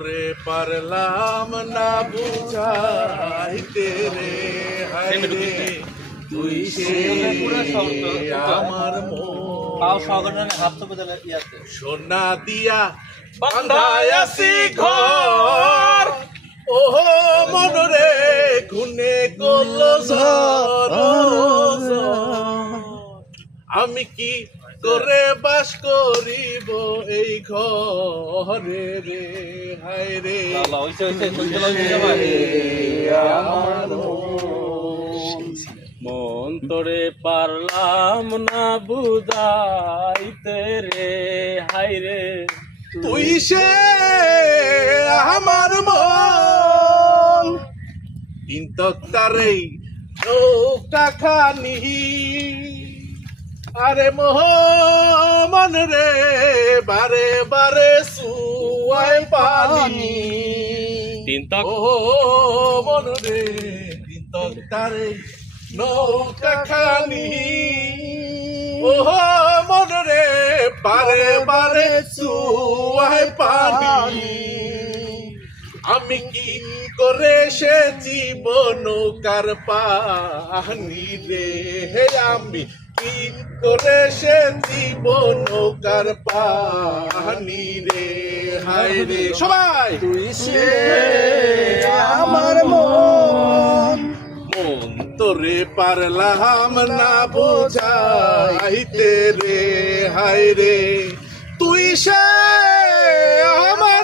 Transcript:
তোরে পারলাম না বুঝাইতে রে হায় রে তুই সে আমার সোনা দিয়া বান্ধায়াছি ঘর ও মন রে গুনে কল আমি কি করে বাস করিব এই ঘরে রে হায় রে আমার মন তোরে পারলাম না বুঝাইতে রে হাই রে তুই সে আমার মন তিন তক্তারে নৌকা খানি আরে মোহন রে বারে বারে সুয়াই পানি ও মন রে তিন তক্তারে নৌকা খানি ও মন রে বারে বারে সুয়াই পানি আমি কি করে সে জীবন কার পানি রে হে আমি কি করে সে জীবন কার পানি রে হায় রে সবাই তুই সে আমার মন মন তোরে পারলাম না বোঝাইতে রে হায় রে তুই সে আমার